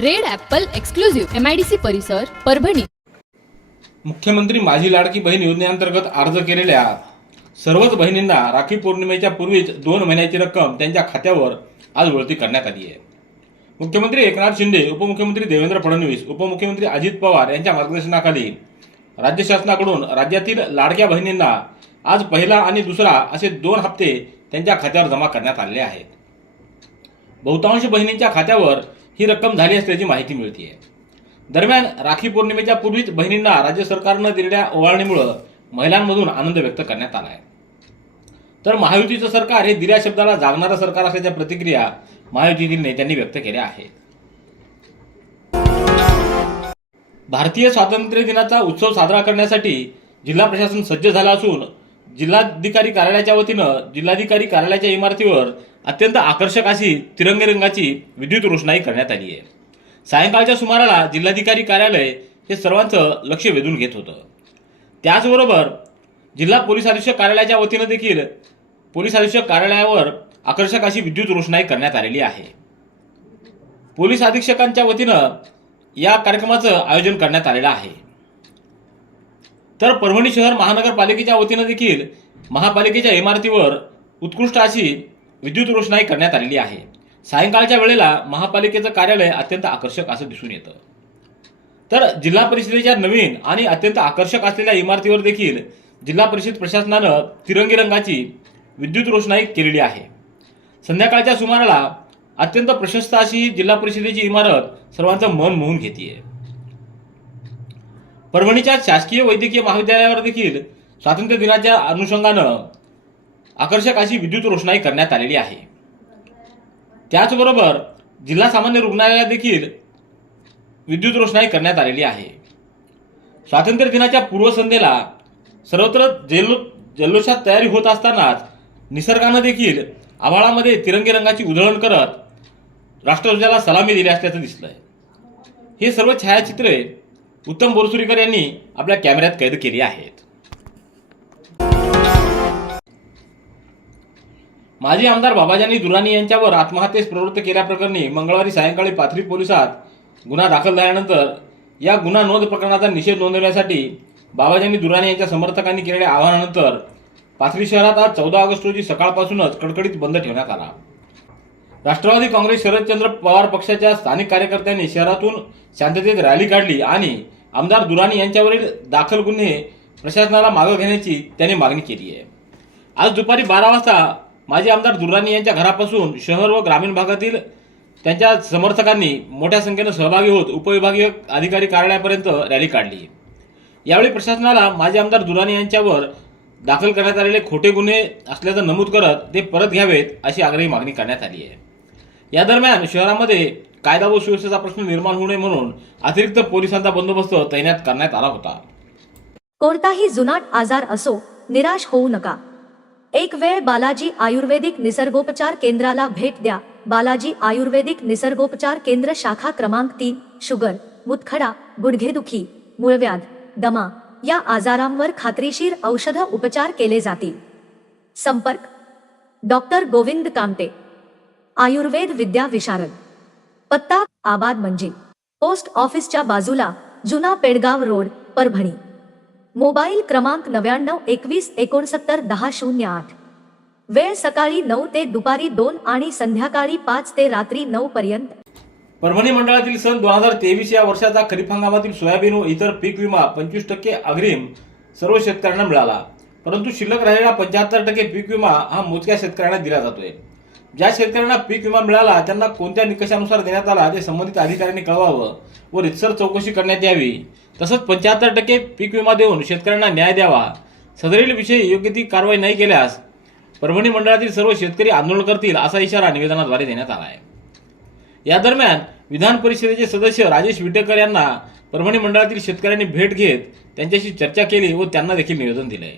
Red apple exclusive MIDC परिसर परभणी. मुख्यमंत्री माझी लाडकी बहीण योजनेअंतर्गत अर्ज केलेल्या सर्वच बहिणींना राखी पौर्णिमेच्या पूर्वीच दोन महिन्याची रक्कम त्यांच्या खात्यावर आज वळती करण्यात आली आहे. मुख्यमंत्री एकनाथ शिंदे उपमुख्यमंत्री देवेंद्र फडणवीस उपमुख्यमंत्री अजित पवार यांच्या मार्गदर्शनाखाली राज्य शासनाकडून राज्यातील लाडक्या बहिणींना आज पहिला आणि दुसरा असे दोन हप्ते त्यांच्या खात्यावर जमा करण्यात आलेले आहेत. बहुतांश बहिणींच्या खात्यावर ही रक्कम झाली असल्याची माहिती मिळते दरम्यान राखी पौर्णिमेच्या पूर्वीच बहिणींना राज्य सरकारनं दिलेल्या ओवाळणीमुळं महिलांमधून आनंद व्यक्त करण्यात आला आहे तर महायुतीचं सरकार हे दिल्या शब्दाला जागणारं सरकार असल्याच्या प्रतिक्रिया महायुतीतील नेत्यांनी व्यक्त केल्या आहेत. भारतीय स्वातंत्र्य दिनाचा उत्सव साजरा करण्यासाठी जिल्हा प्रशासन सज्ज झालं असून जिल्हाधिकारी कार्यालयाच्या वतीनं जिल्हाधिकारी कार्यालयाच्या इमारतीवर अत्यंत आकर्षक अशी तिरंगी रंगाची विद्युत रोषणाई करण्यात आली आहे. सायंकाळच्या सुमाराला जिल्हाधिकारी कार्यालय हे सर्वांचं लक्ष वेधून घेत होतं. त्याचबरोबर जिल्हा पोलीस अधीक्षक कार्यालयाच्या वतीनं देखील पोलीस अधीक्षक कार्यालयावर आकर्षक अशी विद्युत रोषणाई करण्यात आलेली आहे. पोलीस अधीक्षकांच्या वतीनं या कार्यक्रमाचं आयोजन करण्यात आलेलं आहे. तर परभणी शहर महानगरपालिकेच्या वतीनं देखील महापालिकेच्या इमारतीवर उत्कृष्ट अशी विद्युत रोषणाई करण्यात आलेली आहे. सायंकाळच्या वेळेला महापालिकेचं कार्यालय अत्यंत आकर्षक असं दिसून येतं. तर जिल्हा परिषदेच्या नवीन आणि अत्यंत आकर्षक असलेल्या इमारतीवर देखील जिल्हा परिषद प्रशासनानं तिरंगी रंगाची विद्युत रोषणाई केलेली आहे. संध्याकाळच्या सुमाराला अत्यंत प्रशस्त अशी जिल्हा परिषदेची इमारत सर्वांचं मन मोहून घेते परभणीच्या शासकीय वैद्यकीय महाविद्यालयावर देखील स्वातंत्र्य दिनाच्या अनुषंगानं आकर्षक अशी विद्युत रोषणाई करण्यात आलेली आहे. त्याचबरोबर जिल्हा सामान्य रुग्णालयात देखील विद्युत रोषणाई करण्यात आलेली आहे. स्वातंत्र्य दिनाच्या पूर्वसंध्येला सर्वत्र जल्लो जल्लोषात तयारी होत असतानाच निसर्गानं देखील आभाळामध्ये तिरंगी रंगाची उधळण करत राष्ट्रध्वजाला सलामी दिली असल्याचं दिसलंय. हे सर्व छायाचित्रे उत्तम बोरसुरीकर यांनी आपल्या कॅमेऱ्यात कैद केली आहेत. माजी आमदार बाबाजानी दुराणी यांच्यावर आत्महत्येस प्रवृत्त केल्याप्रकरणी मंगळवारी सायंकाळी पाथरी पोलिसात गुन्हा दाखल झाल्यानंतर या गुन्हा नोंद प्रकरणाचा निषेध नोंदवण्यासाठी बाबाजानी दुराणी यांच्या समर्थकांनी केलेल्या आवाहनानंतर पाथरी शहरात आज चौदा ऑगस्ट रोजी सकाळपासूनच कडकडीत बंद ठेवण्यात आला. राष्ट्रवादी काँग्रेस शरदचंद्र पवार पक्षाच्या स्थानिक कार्यकर्त्यांनी शहरातून शांततेत रॅली काढली आणि आमदार दुराणी यांच्यावरील दाखल गुन्हे प्रशासनाला मागं घेण्याची त्यांनी मागणी केली आहे. आज दुपारी बारा वाजता माजी आमदार दुरानी यांच्या घरापासून शहर व ग्रामीण भागातील त्यांच्या समर्थकांनी मोठ्या संख्येनं सहभागी होत उपविभागीय अधिकारी कार्यालयापर्यंत रॅली काढली. यावेळी प्रशासनाला माजी आमदार दुराणी यांच्यावर दाखल करण्यात आलेले खोटे गुन्हे असल्याचं नमूद करत ते परत घ्यावेत अशी आग्रही मागणी करण्यात आली आहे. या दरम्यान शहरामध्ये कायदा व सुव्यवस्थेचा प्रश्न निर्माण होऊ नये म्हणून अतिरिक्त पोलिसांचा बंदोबस्त तैनात करण्यात आला होता. कोणताही जुनाट आजार असो निराश होऊ नका. एक वेळ बालाजी आयुर्वेदिक निसर्गोपचार केंद्राला भेट द्या. बालाजी आयुर्वेदिक निसर्गोपचार केंद्र शाखा क्रमांक तीन शुगर मुतखडा गुडघेदुखी मूळव्याध दमा या आजारांवर खात्रीशीर औषध उपचार केले जातील. संपर्क डॉक्टर गोविंद कामटे आयुर्वेद विद्या विशारद. पत्ता आबाद म्हणजे पोस्ट ऑफिसच्या बाजूला जुना पेडगाव रोड परभणी. मोबाईल क्रमांक नव्याण्णव एकवीस एकोणसत्तर दहा शून्य आठ. वेळ सकाळी नऊ ते दुपारी दोन आणि संध्याकाळी पाच ते रात्री नऊ पर्यंत. परभणी मंडळातील सन दोन हजार तेवीस या वर्षाचा खरीप हंगामातील सोयाबीन व इतर पीक विमा पंचवीस टक्के अग्रिम सर्व शेतकऱ्यांना मिळाला. परंतु शिल्लक राहिलेला पंच्याहत्तर टक्के पीक विमा हा मोजक्या शेतकऱ्यांना दिला जातोय. ज्या शेतकऱ्यांना पीक विमा मिळाला त्यांना कोणत्या निकषानुसार देण्यात आला ते संबंधित अधिकाऱ्यांनी कळवावं व रितसर चौकशी करण्यात यावी. तसंच पंच्याहत्तर टक्के पीक विमा देऊन शेतकऱ्यांना न्याय द्यावा. सदरील विषयी योग्य ती कारवाई नाही केल्यास परभणी मंडळातील सर्व शेतकरी आंदोलन करतील असा इशारा निवेदनाद्वारे देण्यात आला आहे या दरम्यान विधान परिषदेचे सदस्य राजेश विटेकर यांना परभणी मंडळातील शेतकऱ्यांनी भेट घेत त्यांच्याशी चर्चा केली व त्यांना देखील निवेदन दिले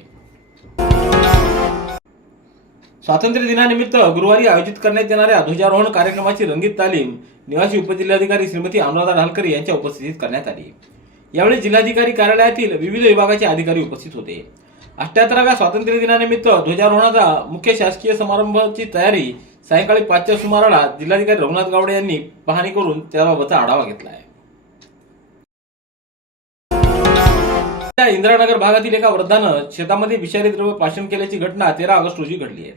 स्वातंत्र्य दिनानिमित्त गुरुवारी आयोजित करण्यात येणाऱ्या ध्वजारोहण कार्यक्रमाची रंगीत तालीम निवासी उपजिल्हाधिकारी श्रीमती अनुराधा ढालकर यांच्या उपस्थितीत करण्यात आली. यावेळी जिल्हाधिकारी कार्यालयातील विविध विभागाचे अधिकारी उपस्थित होते. अठ्याहत्तराव्या स्वातंत्र्य दिनानिमित्त ध्वजारोहणाचा मुख्य शासकीय समारंभाची तयारी सायंकाळी पाचच्या सुमाराला जिल्हाधिकारी रघुनाथ गावडे यांनी पाहणी करून त्याबाबतचा आढावा घेतला आहे इंदिरानगर भागातील एका वृद्धानं शेतामध्ये विषारी द्रव्य पाषण केल्याची घटना तेरा ऑगस्ट रोजी घडली आहे.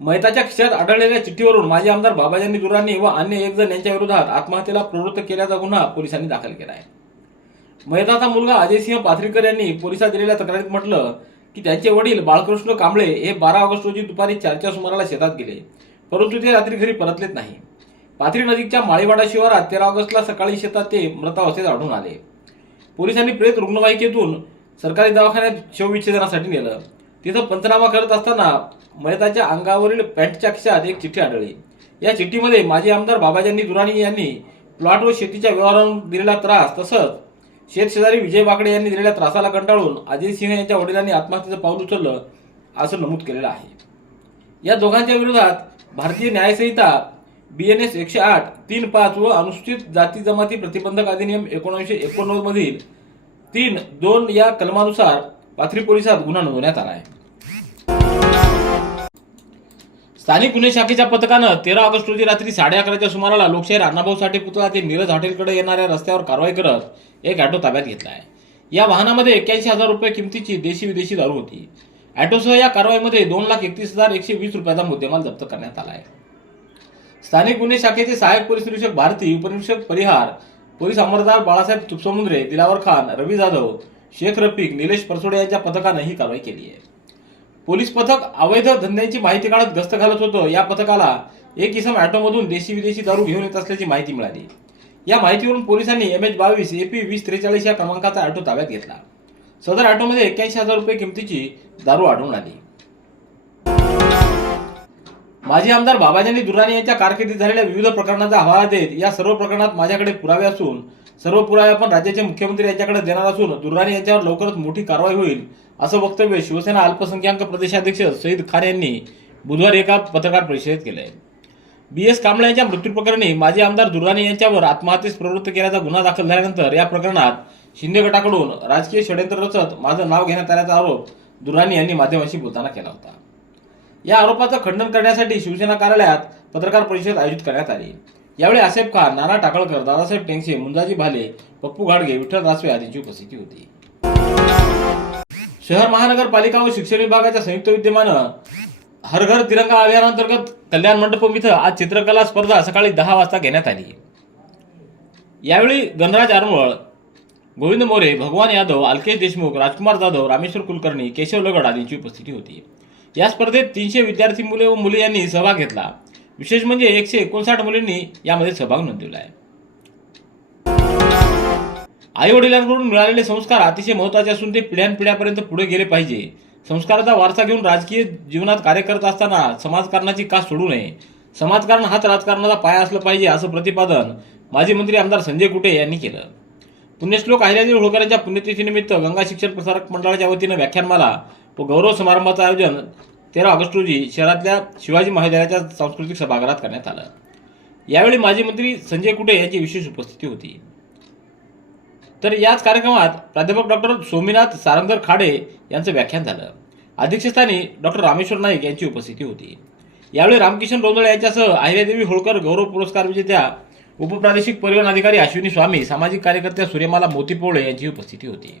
मैताच्या खिशात आढळलेल्या चिठ्ठीवरून माजी आमदार बाबाजानी दुरानी व अन्य एक जण यांच्या विरोधात आत्महत्येला प्रवृत्त केल्याचा गुन्हा पोलिसांनी दाखल केला आहे. मैताचा मुलगा अजयसिंह पाथरीकर यांनी पोलिसात दिलेल्या तक्रारीत म्हटलं की त्यांचे वडील बाळकृष्ण कांबळे हे बारा ऑगस्ट रोजी दुपारी चारच्या सुमाराला शेतात गेले परंतु ते रात्री घरी परतलेत नाही. पाथरी नजीकच्या माळीवाडा शिवारात तेरा ऑगस्टला सकाळी शेतात ते मृतावस्थेत आढळून आले. पोलिसांनी प्रेत रुग्णवाहिकेतून सरकारी दवाखान्यात शवविच्छेदनासाठी नेलं. तिथं पंचनामा करत असताना मयताच्या अंगावरील पॅन्टच्या खिशात एक चिठ्ठी आढळली. या चिठ्ठीमध्ये माजी आमदार बाबाजानी दुराणी यांनी प्लॉट व शेतीच्या व्यवहारावरून दिलेला त्रास तसंच शेतशेजारी विजय बाकडे यांनी दिलेल्या त्रासाला कंटाळून अजय सिंह यांच्या वडिलांनी आत्महत्येचं पाऊल उचललं असं नमूद केलेलं आहे. या दोघांच्या विरोधात भारतीय न्यायसंहिता बी एन एस एकशे आठ तीन पाच व अनुसूचित जाती जमाती प्रतिबंधक अधिनियम एकोणीसशे एकोणनव्वद मधील तीन दोन या कलमानुसार पाथरी पोलिसात गुन्हा नोंदवण्यात आला आहे. स्थानिक गुन्हे शाखेच्या पथकानं तेरा ऑगस्ट रोजी रात्री साडे अकराच्या सुमाराला लोकशाही अण्णाभाऊ साठे पुतळा ते नीरज हॉटेलकडे येणाऱ्या रस्त्यावर कारवाई करत एक ऑटो ताब्यात घेतला आहे या वाहनामध्ये एक्क्याऐंशी हजार रुपये किमतीची देशी विदेशी दारू होती. ऑटोसह या कारवाईमध्ये दोन लाख एकतीस हजार एकशे वीस रुपयाचा मुद्देमाल जप्त करण्यात आला आहे स्थानिक गुन्हे शाखेचे सहाय्यक पोलीस निरीक्षक भारती उपनिरीक्षक परिहार पोलीस अंमलदार बाळासाहेब तुपसमुद्रे दिलावर खान रवी जाधव शेख रफिक निलेश परसोडे यांच्या पथकानं ही कारवाई केली आहे. पोलीस पथक अवैध धंद्यांची माहिती काढत गस्त घालत होतं. या पथकाला एक इसम ऑटोमधून देशी विदेशी दारू घेऊन येत असल्याची माहिती मिळाली. या माहितीवरून पोलिसांनी एम एच बावीस एपी वीस त्रेचाळीस या क्रमांकाचा ऑटो ताब्यात घेतला. सदर ऑटोमध्ये एक्क्याऐंशी हजार रुपये किमतीची दारू आढळून आली. माजी आमदार बाबाजानी दुराणी यांच्या कारकिर्दीत झालेल्या विविध प्रकरणांचा हवाला देत या सर्व प्रकरणात माझ्याकडे पुरावे असून सर्व पुरावे आपण राज्याचे मुख्यमंत्री यांच्याकडे देणार असून दुर्राणी यांच्यावर लवकरच मोठी कारवाई होईल असं वक्तव्य शिवसेना अल्पसंख्याक प्रदेशाध्यक्ष सईद खान यांनी बुधवारी एका पत्रकार परिषदेत केलं आहे बी एस कांबळे यांच्या मृत्यूप्रकरणी माजी आमदार दुर्राणी यांच्यावर आत्महत्येस प्रवृत्त केल्याचा गुन्हा दाखल झाल्यानंतर या प्रकरणात शिंदे गटाकडून राजकीय षडयंत्र रचत माझं नाव घेण्यात आल्याचा आरोप दुर्राणी यांनी माध्यमांशी बोलताना केला होता. या आरोपाचं खंडन करण्यासाठी शिवसेना कार्यालयात पत्रकार परिषद आयोजित करण्यात आली. यावेळी आसेफ खान नाना टाकळकर दादासाहेब टेंगसे मुंजाजी भाले पप्पू घाडगे विठ्ठल रासवे आदींची उपस्थिती होती. शहर महानगरपालिका व शिक्षण विभागाच्या संयुक्त विद्यमानं हर घर तिरंगा अभियानांतर्गत कल्याण मंडपम इथं आज चित्रकला स्पर्धा सकाळी दहा वाजता घेण्यात आली. यावेळी गणराज आरमळ गोविंद मोरे भगवान यादव अल्केश देशमुख राजकुमार जाधव रामेश्वर कुलकर्णी केशव लगड आदींची उपस्थिती होती. या स्पर्धेत तीनशे विद्यार्थी मुले व मुली यांनी सहभाग घेतला. विशेष म्हणजे एकशे एकोणसाठ मुलींनी यामध्ये सहभाग नोंदवला आहे. आई वडिलांकडून मिळालेले संस्कार अतिशय महत्त्वाचे असून ते पिढ्यानपिढ्यापर्यंत पुढे गेले पाहिजे. संस्काराचा वारसा घेऊन राजकीय जीवनात कार्य करत असताना समाजकारणाची का सोडू नये. समाजकारण हाच राजकारणाचा पाया असलं पाहिजे असं प्रतिपादन माजी मंत्री आमदार संजय कुटे यांनी केलं. पुण्यश्लोक अहिल्यादेवी होळकरांच्या पुण्यतिथीनिमित्त गंगा शिक्षण प्रसारक मंडळाच्या वतीनं व्याख्यानमाला व गौरव समारंभाचं आयोजन तेरा ऑगस्ट रोजी शहरातल्या शिवाजी महाविद्यालयाच्या सांस्कृतिक सभागृहात करण्यात आलं. यावेळी माजी मंत्री संजय कुटे यांची विशेष उपस्थिती होती. तर याच कार्यक्रमात प्राध्यापक डॉक्टर सोमीनाथ सारंगर खाडे यांचं व्याख्यान झालं. अध्यक्षस्थानी डॉक्टर रामेश्वर नाईक यांची उपस्थिती होती. यावेळी रामकिशन रोंदळे यांच्यासह अहिल्यादेवी होळकर गौरव पुरस्कार विजेत्या उपप्रादेशिक परिवहन अधिकारी अश्विनी स्वामी सामाजिक कार्यकर्त्या सूर्यमाला मोतीपोळे यांची उपस्थिती होती.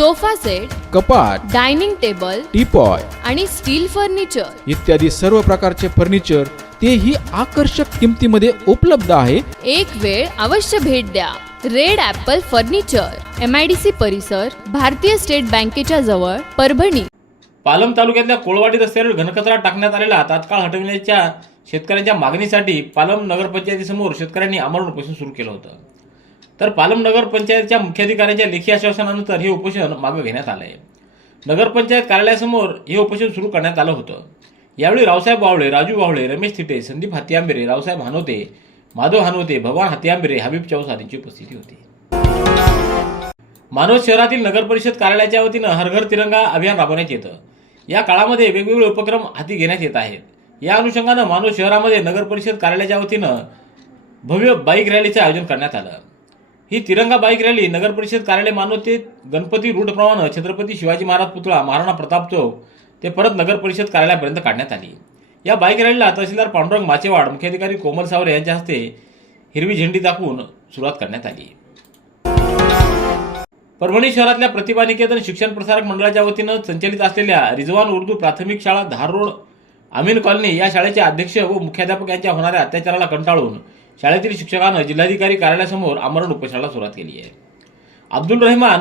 sofa set कपाट डायनिंग टेबल टीपॉय आणि स्टील फर्निचर. इत्यादी सर्व प्रकारचे फर्निचर तेही आकर्षक किमतीमध्ये उपलब्ध आहे. एक वेळ अवश्य भेट द्या. Red apple furniture M I D C परिसर भारतीय स्टेट बँकेच्या जवळ परभणी. पालम तालुक्यातल्या कोळवाडी रस्त्यावर घनकचरा टाकण्यात आलेला तात्काळ हटविण्याच्या शेतकऱ्यांच्या मागणीसाठी पालम नगरपंचायतीसमोर शेतकऱ्यांनी आमरण उपोषण सुरू केलं होतं. तर पालम नगरपंचायतच्या मुख्याधिकाऱ्यांच्या लेखी आश्वासनानंतर हे उपोषण मागं घेण्यात आलं आहे नगरपंचायत कार्यालयासमोर हे उपोषण सुरू करण्यात आलं होतं. यावेळी रावसाहेब बावळे राजू बावळे रमेश थिटे संदीप हातियांबेरे रावसाहेब हानोते माधव हानोते भगवान हातियांबेरे हबीब चौसार यांची उपस्थिती होती. मानवत शहरातील नगर परिषद कार्यालयाच्या वतीनं हरघर तिरंगा अभियान राबवण्यात येतं. या काळामध्ये वेगवेगळे उपक्रम हाती घेण्यात येत आहेत. या अनुषंगानं मानव शहरामध्ये नगर परिषद कार्यालयाच्या वतीनं भव्य बाईक रॅलीचं आयोजन करण्यात आलं. ही तिरंगा बाईक रॅली नगर परिषद कार्यालय मानवत ते गणपती रूटप्रमाणे छत्रपती शिवाजी महाराज पुतळा महाराणा प्रताप चौक ते परत नगर परिषद कार्यालयापर्यंत काढण्यात आली. या बाईक रॅलीला तहसीलदार पांडुरंग माचेवाड मुख्याधिकारी कोमल सावरे यांच्या हस्ते हिरवी झेंडी दाखवून सुरुवात करण्यात आली. परभणी शहरातल्या प्रतिभा निकेतन शिक्षण प्रसारक मंडळाच्या वतीनं संचलित असलेल्या रिजवान उर्दू प्राथमिक शाळा धार रोड आमीन कॉलनी या शाळेचे अध्यक्ष व मुख्याध्यापक यांच्या होणाऱ्या अत्याचाराला कंटाळून शाळेतील शिक्षकानं जिल्हाधिकारी कार्यालयासमोर आमरण उपोषणाला सुरुवात केली आहे. अब्दुल रहमान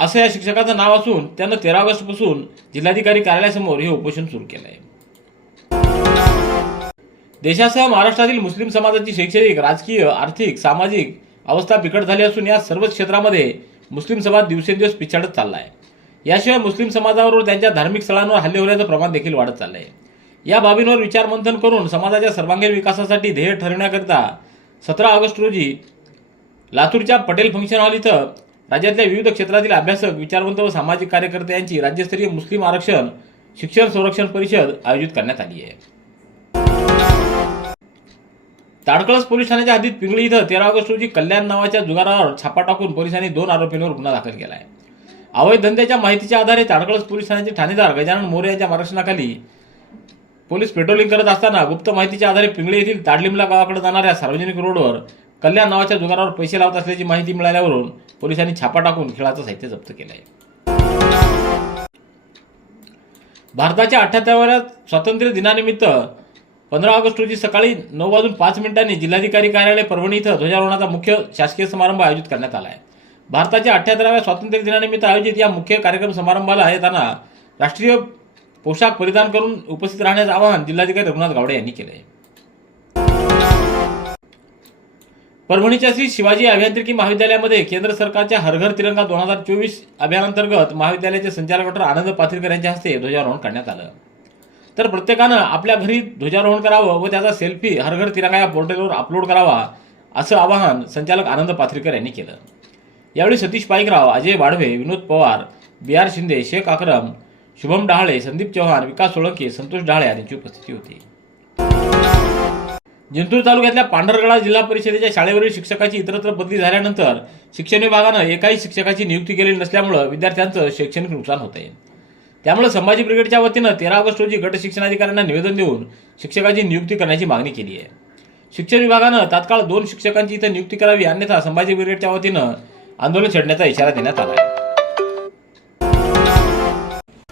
असं या शिक्षकाचं नाव असून त्यानं तेरा ऑगस्टपासून जिल्हाधिकारी कार्यालयासमोर हे उपोषण सुरू केलं आहे. देशासह महाराष्ट्रातील मुस्लिम समाजाची शैक्षणिक राजकीय आर्थिक सामाजिक अवस्था बिकट झाली असून या सर्वच क्षेत्रामध्ये मुस्लिम समाज दिवसेंदिवस पिछाडत चालला आहे. याशिवाय मुस्लिम समाजावर त्यांच्या धार्मिक स्थळांवर हल्ले होण्याचं प्रमाण देखील वाढत चाललं आहे या बाबींवर विचारमंथन करून समाजाच्या सर्वांगीण विकासासाठी ध्येय ठरवण्याकरिता सतरा ऑगस्ट रोजी लातूरच्या पटेल फंक्शन हॉल इथं राज्यातल्या विविध क्षेत्रातील अभ्यासक विचारवंत व सामाजिक कार्यकर्ते यांची राज्यस्तरीय मुस्लिम आरक्षण शिक्षण संरक्षण परिषद आयोजित करण्यात आली आहे. ताडकळस पोलीस ठाण्याच्या हद्दीत पिंगळी इथं तेरा ऑगस्ट रोजी कल्याण नावाच्या जुगारावर छापा टाकून पोलिसांनी दोन आरोपींवर गुन्हा दाखल केला आहे अवैध धंद्याच्या माहितीच्या आधारे ताडकळस पोलीस ठाण्याचे ठाणेदार गजानन मोरे यांच्या मार्गदर्शनाखाली पोलीस पेट्रोलिंग करत असताना गुप्त माहितीच्या आधारे पिंगळी येथील ताडलिमला गावाकडे जाणाऱ्या सार्वजनिक रोडवर कल्याण नावाच्या दुकानावर पैसे लावत असल्याची माहिती मिळाल्यावरून पोलिसांनी छापा टाकून खेळाचं साहित्य जप्त केलं आहे भारताच्या अठ्ठ्याहत्तराव्या स्वातंत्र्य दिनानिमित्त पंधरा ऑगस्ट रोजी सकाळी नऊ वाजून पाच मिनिटांनी जिल्हाधिकारी कार्यालय परभणी इथं ध्वजारोहणाचा मुख्य शासकीय समारंभ आयोजित करण्यात आला आहे भारताच्या अठ्ठ्याहत्तराव्या स्वातंत्र्य दिनानिमित्त आयोजित या मुख्य कार्यक्रम समारंभाला येताना राष्ट्रीय पोशाख परिधान करून उपस्थित राहण्याचं आवाहन जिल्हाधिकारी रघुनाथ गावडे यांनी केलं आहे परभणीच्या श्री शिवाजी अभियांत्रिकी महाविद्यालयामध्ये केंद्र सरकारच्या हरघर तिरंगा दोन हजार चोवीस अभियानांतर्गत महाविद्यालयाचे संचालक डॉक्टर आनंद पाथरीकर यांच्या हस्ते ध्वजारोहण करण्यात आलं. तर प्रत्येकानं आपल्या घरी ध्वजारोहण करावं व त्याचा सेल्फी हरघर तिरंगा या पोर्टलवर अपलोड करावा असं आवाहन संचालक आनंद पाथरीकर यांनी केलं. यावेळी सतीश पाईकराव अजय वाढवे विनोद पवार बी आर शिंदे शेख अकरम शुभम डहाळे संदीप चव्हाण विकास सोळंके संतोष डहाळे यांची उपस्थिती होती. जिंतूर तालुक्यातल्या पांढरगडा जिल्हा परिषदेच्या शाळेवरील शिक्षकाची इतरत्र बदली झाल्यानंतर शिक्षण विभागानं एकाही शिक्षकाची नियुक्ती केलेली नसल्यामुळं विद्यार्थ्यांचं शैक्षणिक नुकसान होत आहे त्यामुळे संभाजी ब्रिगेडच्या वतीनं तेरा ऑगस्ट रोजी गट शिक्षणाधिकाऱ्यांना निवेदन देऊन शिक्षकाची नियुक्ती करण्याची मागणी केली आहे शिक्षण विभागानं तात्काळ दोन शिक्षकांची इथं नियुक्ती करावी अन्यथा संभाजी ब्रिगेडच्या वतीनं आंदोलन छेडण्याचा इशारा देण्यात आला आहे